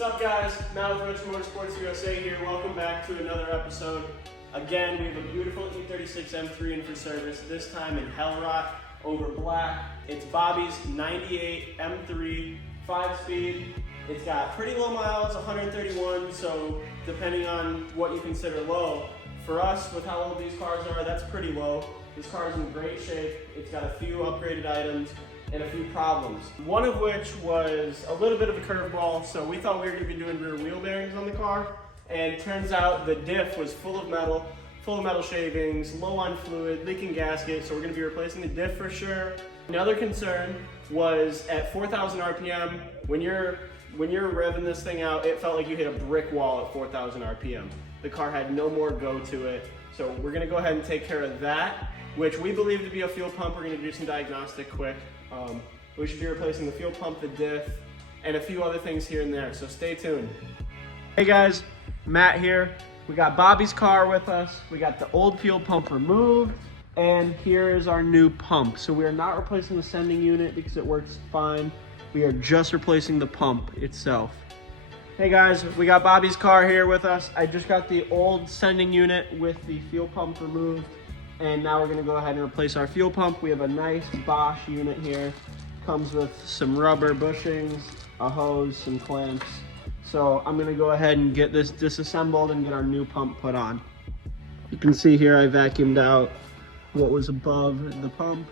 What's up, guys? Matt with Rich Motorsports USA here. Welcome back to another episode. Again, we have a beautiful E36 M3 in for service, this time in Hellrot over black. It's Bobby's 98 M3 5-speed. It's got pretty low miles, 131, so depending on what you consider low, for us, with how old these cars are, that's pretty low. This car is in great shape. It's got a few upgraded items and a few problems. One of which was a little bit of a curveball, so we thought we were gonna be doing rear wheel bearings on the car, and it turns out the diff was full of metal shavings, low on fluid, leaking gasket, so we're gonna be replacing the diff for sure. Another concern was at 4,000 RPM, when you're revving this thing out, it felt like you hit a brick wall at 4,000 RPM. The car had no more go to it, so we're gonna go ahead and take care of that, which we believe to be a fuel pump. We're gonna do some diagnostic quick. We should be replacing the fuel pump, the diff, and a few other things here and there, so stay tuned. Hey guys, Matt here. We got Bobby's car with us. We got the old fuel pump removed, and here is our new pump. So we are not replacing the sending unit because it works fine. We are just replacing the pump itself. Hey guys, we got Bobby's car here with us. I just got the old sending unit with the fuel pump removed, and now we're gonna go ahead and replace our fuel pump. We have a nice Bosch unit here. Comes with some rubber bushings, a hose, some clamps. So I'm gonna go ahead and get this disassembled and get our new pump put on. You can see here I vacuumed out what was above the pump,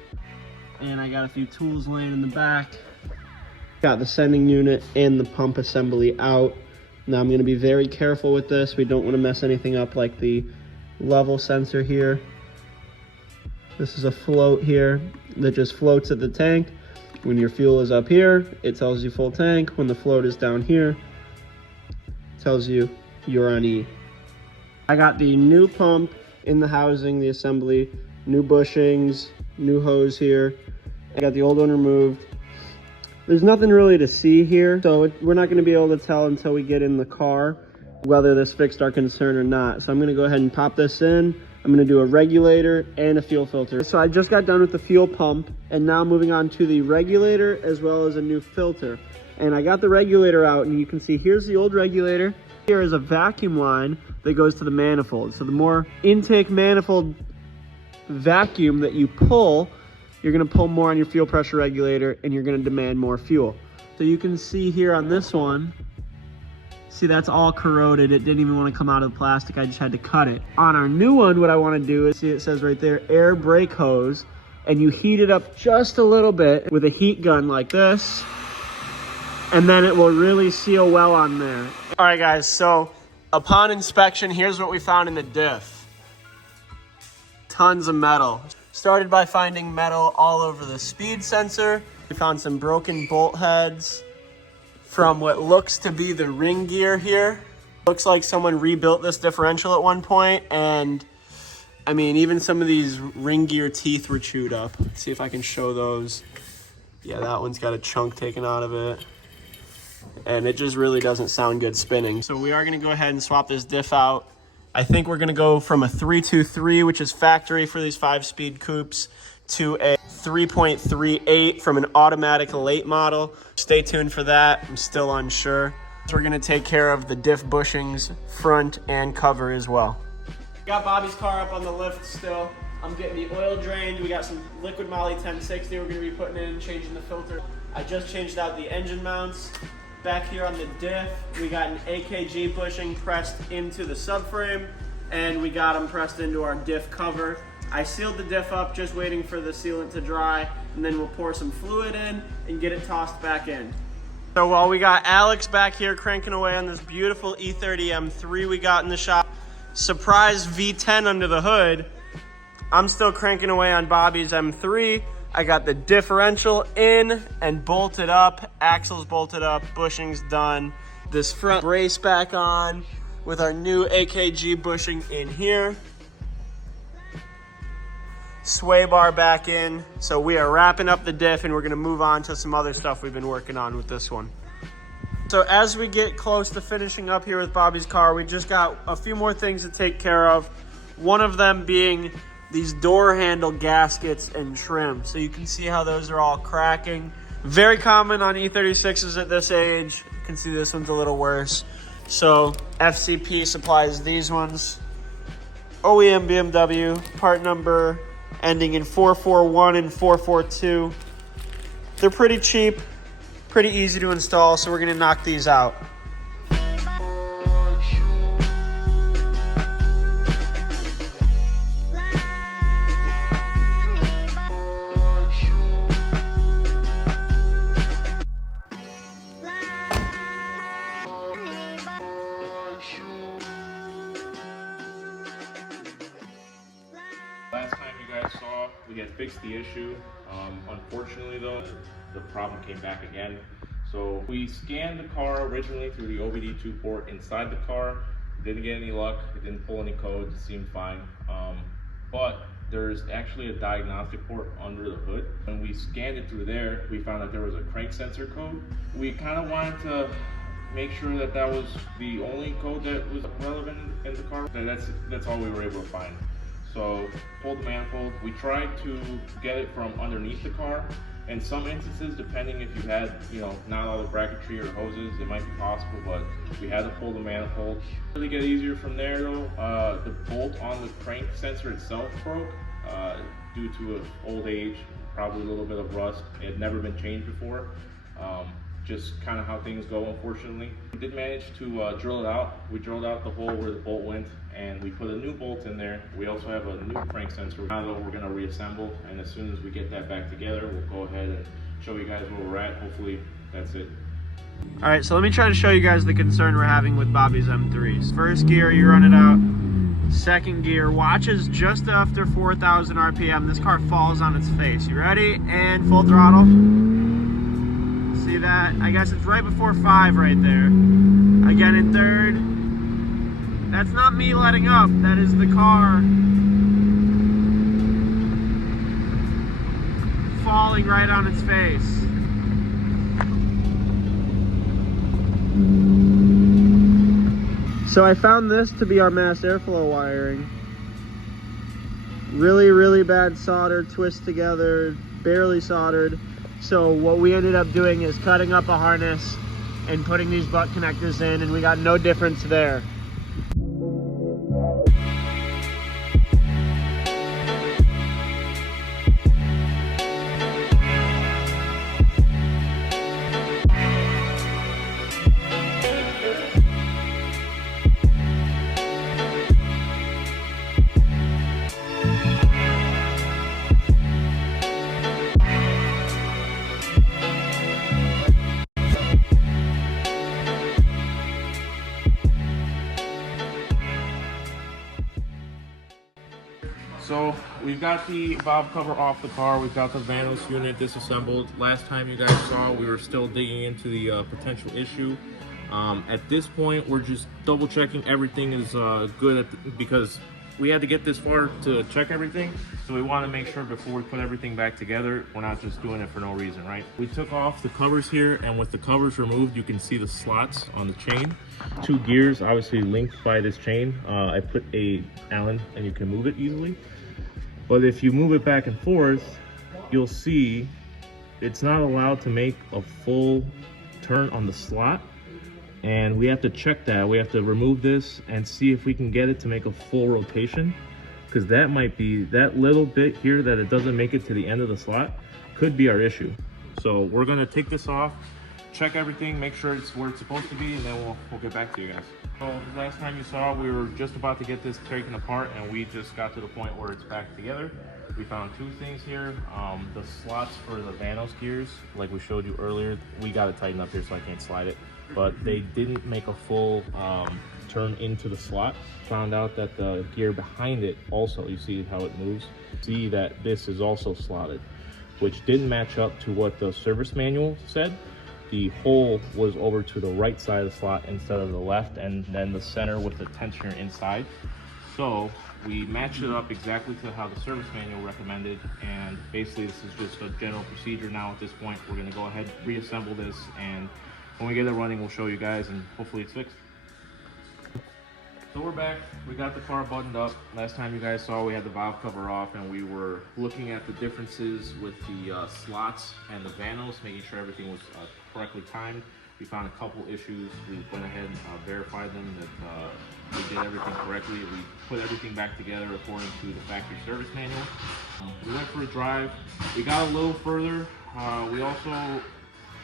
and I got a few tools laying in the back. Got the sending unit and the pump assembly out. Now I'm gonna be very careful with this. We don't wanna mess anything up like the level sensor here. This is a float here that just floats at the tank. When your fuel is up here, it tells you full tank. When the float is down here, it tells you you're on E. I got the new pump in the housing, the assembly, new bushings, new hose here. I got the old one removed. There's nothing really to see here, so we're not gonna be able to tell until we get in the car whether this fixed our concern or not. So I'm gonna go ahead and pop this in. I'm gonna do a regulator and a fuel filter. So I just got done with the fuel pump, and now moving on to the regulator as well as a new filter. And I got the regulator out, and you can see here's the old regulator. Here is a vacuum line that goes to the manifold. So the more intake manifold vacuum that you pull, you're gonna pull more on your fuel pressure regulator, and you're gonna demand more fuel. So you can see here on this one, see, that's all corroded. It didn't even want to come out of the plastic. I just had to cut it. On our new one, what I want to do is, see, it says right there, air brake hose, and you heat it up just a little bit with a heat gun like this, and then it will really seal well on there. All right, guys, so upon inspection, here's what we found in the diff. Tons of metal. Started by finding metal all over the speed sensor. We found some broken bolt heads from what looks to be the ring gear here. Looks like someone rebuilt this differential at one point, and I mean, even some of these ring gear teeth were chewed up. Let's see if I can show those. Yeah, that one's got a chunk taken out of it, and it just really doesn't sound good spinning. So we are gonna go ahead and swap this diff out. I think we're gonna go from a 323, which is factory for these 5-speed coupes, to a 3.38 from an automatic late model. Stay tuned for that. I'm still unsure. So we're gonna take care of the diff bushings, front and cover as well. Got Bobby's car up on the lift still. I'm getting the oil drained. We got some liquid moly 1060 we're gonna be putting in, changing the filter. I just changed out the engine mounts. Back here on the diff, we got an AKG bushing pressed into the subframe, and we got them pressed into our diff cover. I sealed the diff up, just waiting for the sealant to dry, and then we'll pour some fluid in and get it tossed back in. So while we got Alex back here cranking away on this beautiful E30 M3 we got in the shop, surprise V10 under the hood, I'm still cranking away on Bobby's M3. I got the differential in and bolted up, axles bolted up, bushings done. This front brace back on with our new AKG bushing in here. Sway bar back in. So we are wrapping up the diff, and we're gonna move on to some other stuff we've been working on with this one. So as we get close to finishing up here with Bobby's car, we just got a few more things to take care of. One of them being these door handle gaskets and trim. So you can see how those are all cracking. Very common on E36s at this age. can see this one's a little worse. So FCP supplies these ones. OEM BMW, part number ending in 441 and 442. They're pretty cheap, pretty easy to install, so we're gonna knock these out. Last time you guys saw, we had fixed the issue. Unfortunately though, the problem came back again. So we scanned the car originally through the OBD2 port inside the car. Didn't get any luck, it didn't pull any codes, it seemed fine. But there's actually a diagnostic port under the hood. When we scanned it through there, we found that there was a crank sensor code. We kind of wanted to make sure that that was the only code that was relevant in the car. That's all we were able to find. So pulled the manifold. We tried to get it from underneath the car. In some instances, depending if you had, not all the bracketry or hoses, it might be possible, but we had to pull the manifold. Really get easier from there though. The bolt on the crank sensor itself broke due to old age, probably a little bit of rust. It had never been changed before. Just kind of how things go, unfortunately. We did manage to drill it out. We drilled out the hole where the bolt went, and we put a new bolt in there. We also have a new crank sensor. Now though, we're gonna reassemble, and as soon as we get that back together, we'll go ahead and show you guys where we're at. Hopefully, that's it. All right, so let me try to show you guys the concern we're having with Bobby's M3s. First gear, you run it out. Second gear, watches just after 4,000 RPM. This car falls on its face. You ready? And full throttle. See that? I guess it's right before 5 right there. Again in third. That's not me letting up. That is the car falling right on its face. So I found this to be our mass airflow wiring. Really, really bad solder, twist together, barely soldered. So what we ended up doing is cutting up a harness and putting these butt connectors in, and we got no difference there. So we've got the valve cover off the car. We've got the Vanos unit disassembled. Last time you guys saw, we were still digging into the potential issue. At this point, we're just double checking everything is good because we had to get this far to check everything. So we want to make sure before we put everything back together, we're not just doing it for no reason, right? We took off the covers here, and with the covers removed, you can see the slots on the chain. 2 gears obviously linked by this chain. I put a Allen and you can move it easily. But if you move it back and forth, you'll see it's not allowed to make a full turn on the slot. And we have to check that. We have to remove this and see if we can get it to make a full rotation. Because that might be, that little bit here that it doesn't make it to the end of the slot could be our issue. So we're gonna take this off, check everything, make sure it's where it's supposed to be, and then we'll get back to you guys. So last time you saw, we were just about to get this taken apart, and we just got to the point where it's back together. We found 2 things here. The slots for the Vanos gears, like we showed you earlier, we got it tightened up here so I can't slide it, but they didn't make a full turn into the slot. Found out that the gear behind it also, you see how it moves? See that this is also slotted, which didn't match up to what the service manual said. The hole was over to the right side of the slot instead of the left, and then the center with the tensioner inside. So we matched it up exactly to how the service manual recommended, and basically this is just a general procedure now. At this point, we're going to go ahead, reassemble this, and when we get it running, we'll show you guys, and hopefully it's fixed. So we're back. We got the car buttoned up. Last time you guys saw, we had the valve cover off, and we were looking at the differences with the slots and the Vanos, making sure everything was correctly timed. We found a couple issues. We went ahead and verified them that we did everything correctly. We put everything back together according to the factory service manual. We went for a drive. We got a little further. We also,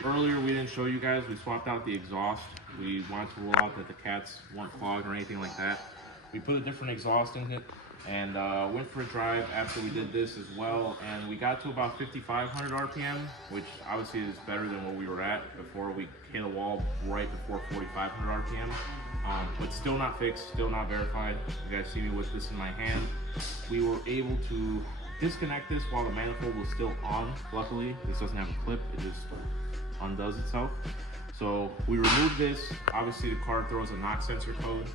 earlier we didn't show you guys, we swapped out the exhaust. We wanted to rule out that the cats weren't clogged or anything like that. We put a different exhaust in it and went for a drive after we did this as well. And we got to about 5,500 RPM, which obviously is better than where we were at before we hit a wall right before 4,500 RPM. But still not fixed, still not verified. You guys see me with this in my hand. We were able to disconnect this while the manifold was still on. Luckily, this doesn't have a clip, it just undoes itself. So we removed this. Obviously the car throws a knock sensor code,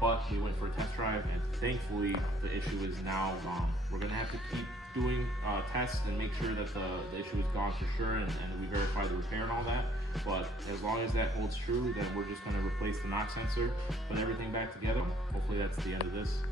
but we went for a test drive and thankfully the issue is now gone. We're gonna have to keep doing tests and make sure that the issue is gone for sure, and we verify the repair and all that. But as long as that holds true, then we're just gonna replace the knock sensor, put everything back together. Hopefully that's the end of this.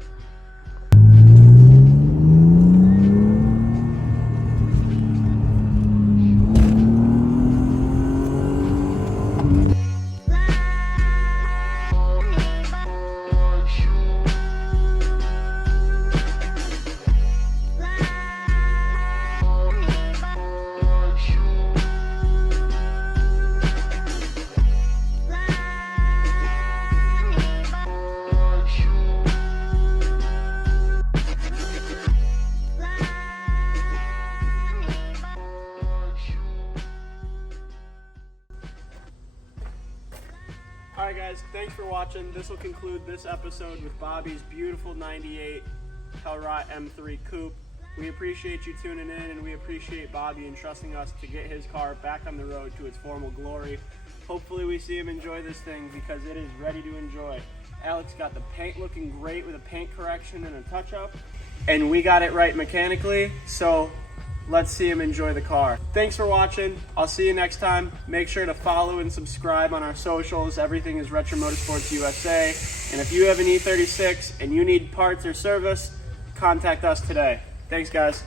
Alright guys, thanks for watching. This will conclude this episode with Bobby's beautiful 98 Hellrot M3 Coupe. We appreciate you tuning in, and we appreciate Bobby entrusting us to get his car back on the road to its formal glory. Hopefully we see him enjoy this thing because it is ready to enjoy. Alex got the paint looking great with a paint correction and a touch-up, and we got it right mechanically, so let's see him enjoy the car. Thanks for watching. I'll see you next time. Make sure to follow and subscribe on our socials. Everything is Retro Motorsports USA. And if you have an E36 and you need parts or service, contact us today. Thanks, guys.